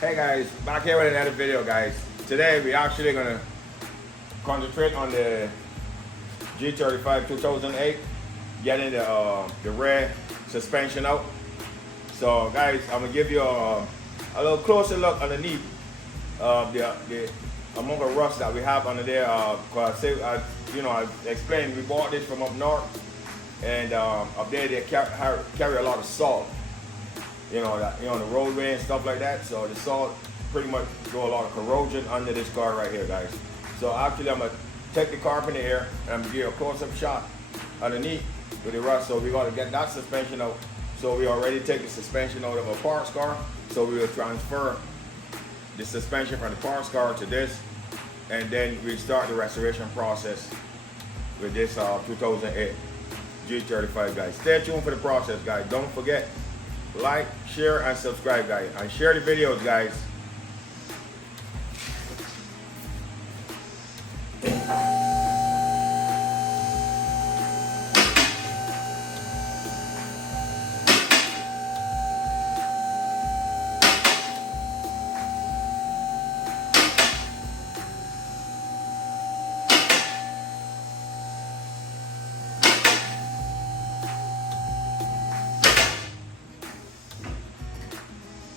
Hey guys, back here with another video guys. Today we're actually gonna concentrate on the G35 2008, getting the rear suspension out. So guys, I'm gonna give you a little closer look underneath the amount of rust that we have under there. Cause I explained we bought this from up north, and up there they carry a lot of salt. The roadway and stuff like that. So the salt pretty much do a lot of corrosion under this car right here, guys. So actually, I'm gonna take the car up in the air and I'm gonna give you a close-up shot underneath with the rust. So we're gonna get that suspension out. So we already take the suspension out of a parts car. So we will transfer the suspension from the parts car to this, and then we start the restoration process with this 2008 G35, guys. Stay tuned for the process, guys. Don't forget, like, share, and subscribe, guys. And share the videos, guys.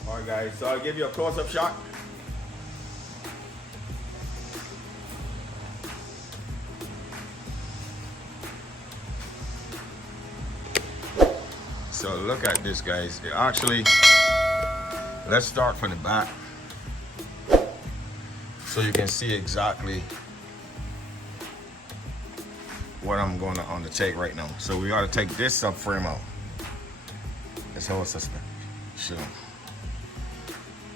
Alright guys, so I'll give you a close-up shot. So look at this, guys. Let's start from the back so you can see exactly what I'm going to undertake right now. So we got to take this subframe out. This whole suspension.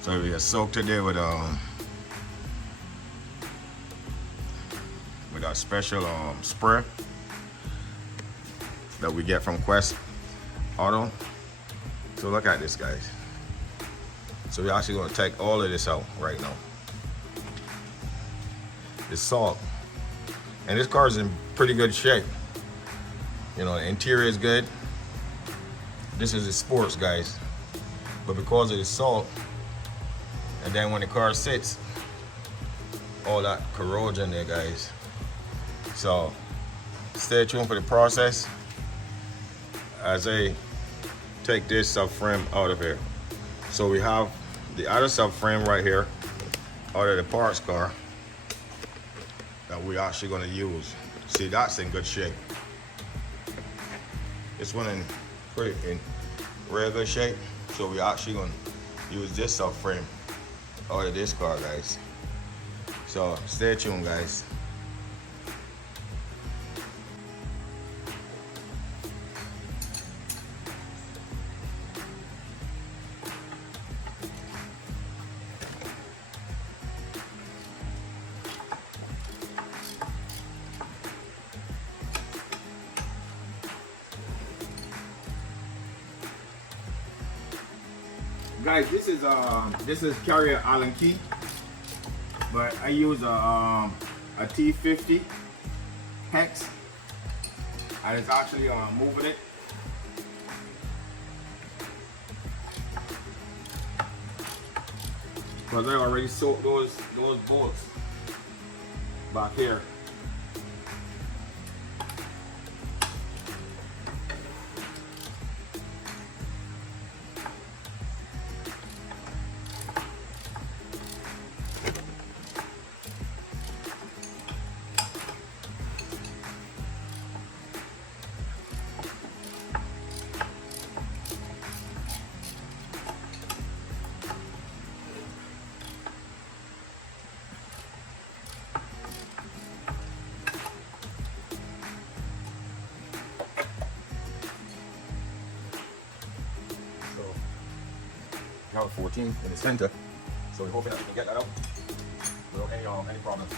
So we are soaked it there with our special spray that we get from Quest Auto. So look at this, guys. So we're actually going to take all of this out right now. It's salt, and this car is in pretty good shape. The interior is good. This is a sports, guys, but because of the salt, and then when the car sits, all that corrosion there, guys. So stay tuned for the process as I take this subframe out of here. So we have the other subframe right here out of the parts car that we're actually going to use. See, that's in good shape. This one in real good shape. So we're actually going to use this subframe out of this car, guys. So stay tuned, guys. Guys, this is carrier Allen key, but I use a T50 hex, and it's actually moving it. Because I already soaked those bolts back here. Now 14 in the center, so we're hoping that we can get that out without any problems.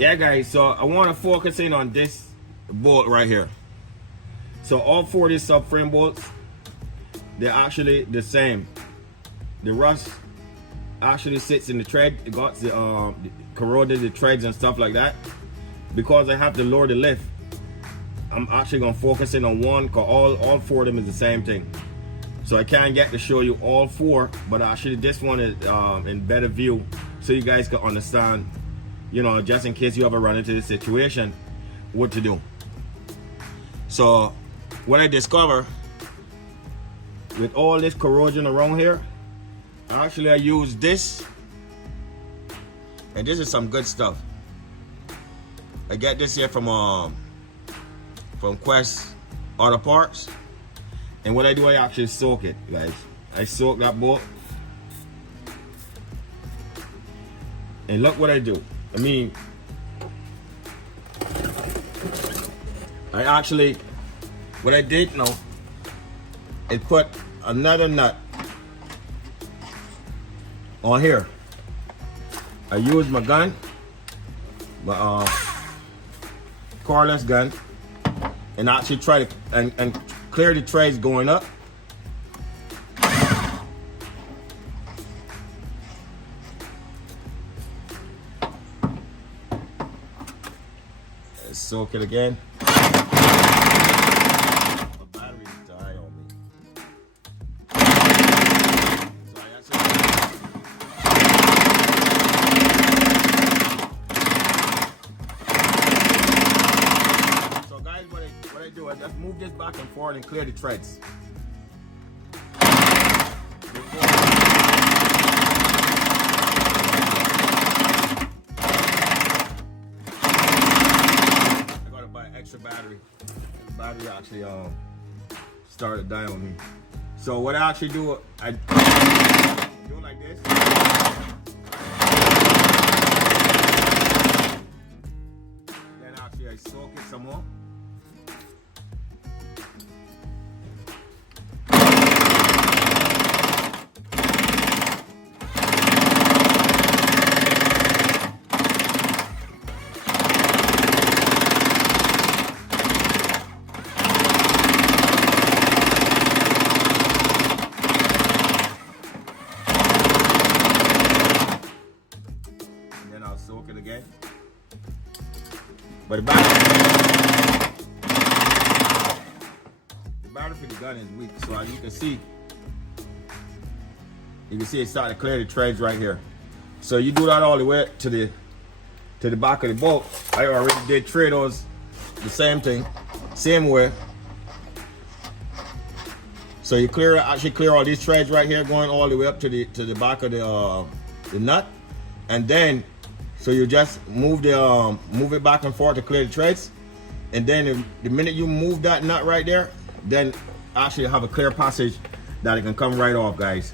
Yeah, guys, so I want to focus in on this bolt right here. So all 4 of these subframe bolts, they're actually the same. The rust actually sits in the tread. It got the corroded the treads and stuff like that. Because I have to lower the lift, I'm actually gonna focus in on one, cause all 4 of them is the same thing. So I can't get to show you all 4, but actually this one is in better view, so you guys can understand, you know, just in case you ever run into this situation, what to do. So what I discover with all this corrosion around here, actually I use this, and this is some good stuff. I get this here from Quest Auto Parts, and what I do, I actually soak it, guys. I soak that bolt, and look what I do. I mean, I actually, what I did now, I put another nut on here. I use my gun, my cordless gun, and actually try to and clear the trays going up. Let's soak it again. The battery died on me. So guys, what I do, I just move this back and forth and clear the treads. Extra battery. The battery actually started dying on me. So what I actually do, I do it like this. Then actually I soak it some more. Soak it again. But the battery for the gun is weak, so as you can see it's starting to clear the treads right here. So you do that all the way to the back of the bolt. I already did 3 of those, the same thing, same way. So you actually clear all these treads right here, going all the way up to the back of the nut, and then so you just move it back and forth to clear the treads, and then the minute you move that nut right there, then actually have a clear passage that it can come right off, guys.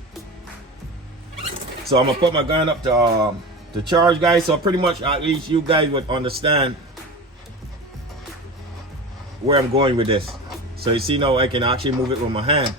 So I'm gonna put my gun up to charge, guys. So pretty much at least you guys would understand where I'm going with this. So you see now I can actually move it with my hand.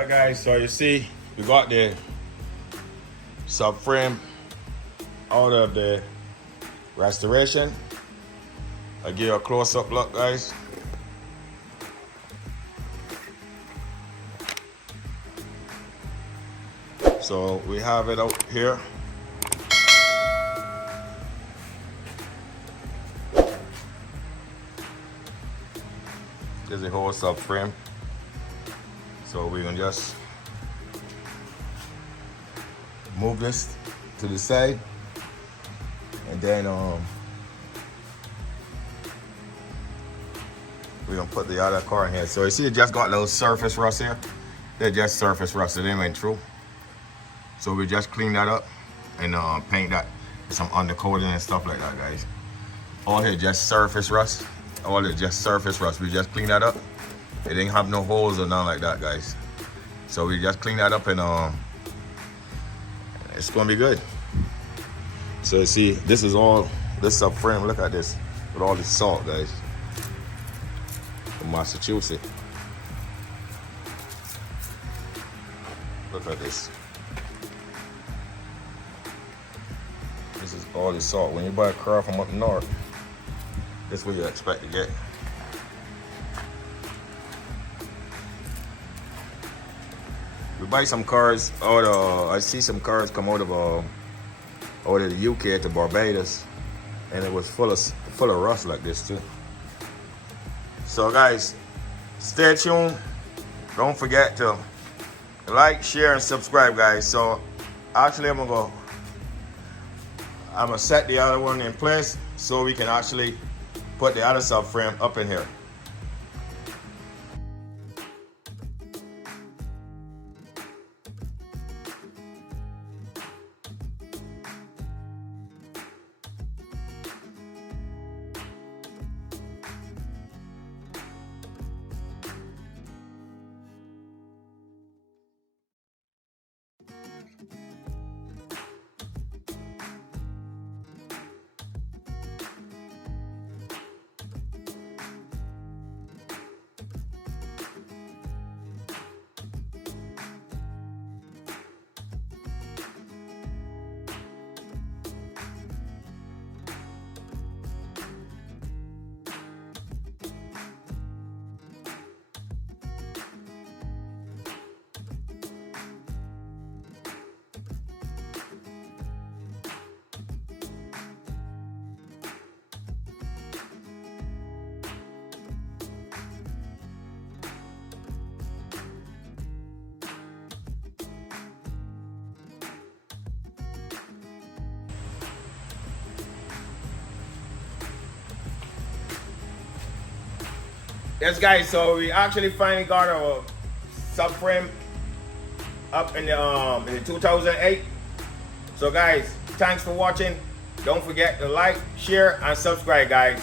Alright guys, so you see we got the subframe out of the restoration. I'll give you a close-up look, guys. So we have it out here. There's a whole subframe. So we can just move this to the side, and then we're gonna put the other car in here. So you see it just got little surface rust here. They're just surface rust, it ain't true. So we just clean that up and paint that with some undercoating and stuff like that, guys. All here just surface rust. All it just surface rust. We just clean that up. It didn't have no holes or nothing like that, guys. So we just clean that up and it's gonna be good. So you see, this is all this subframe. Look at this with all this salt, guys, from Massachusetts. Look at this. This is all the salt. When you buy a car from up north, this is what you expect to get. We buy some cars out of, I see some cars come out of the UK to Barbados, and it was full of rust like this too. So guys, stay tuned. Don't forget to like, share, and subscribe, guys. So actually I'm gonna set the other one in place so we can actually put the other subframe up in here. Yes, guys, so we actually finally got our subframe up in the 2008. So guys, thanks for watching. Don't forget to like, share, and subscribe, guys.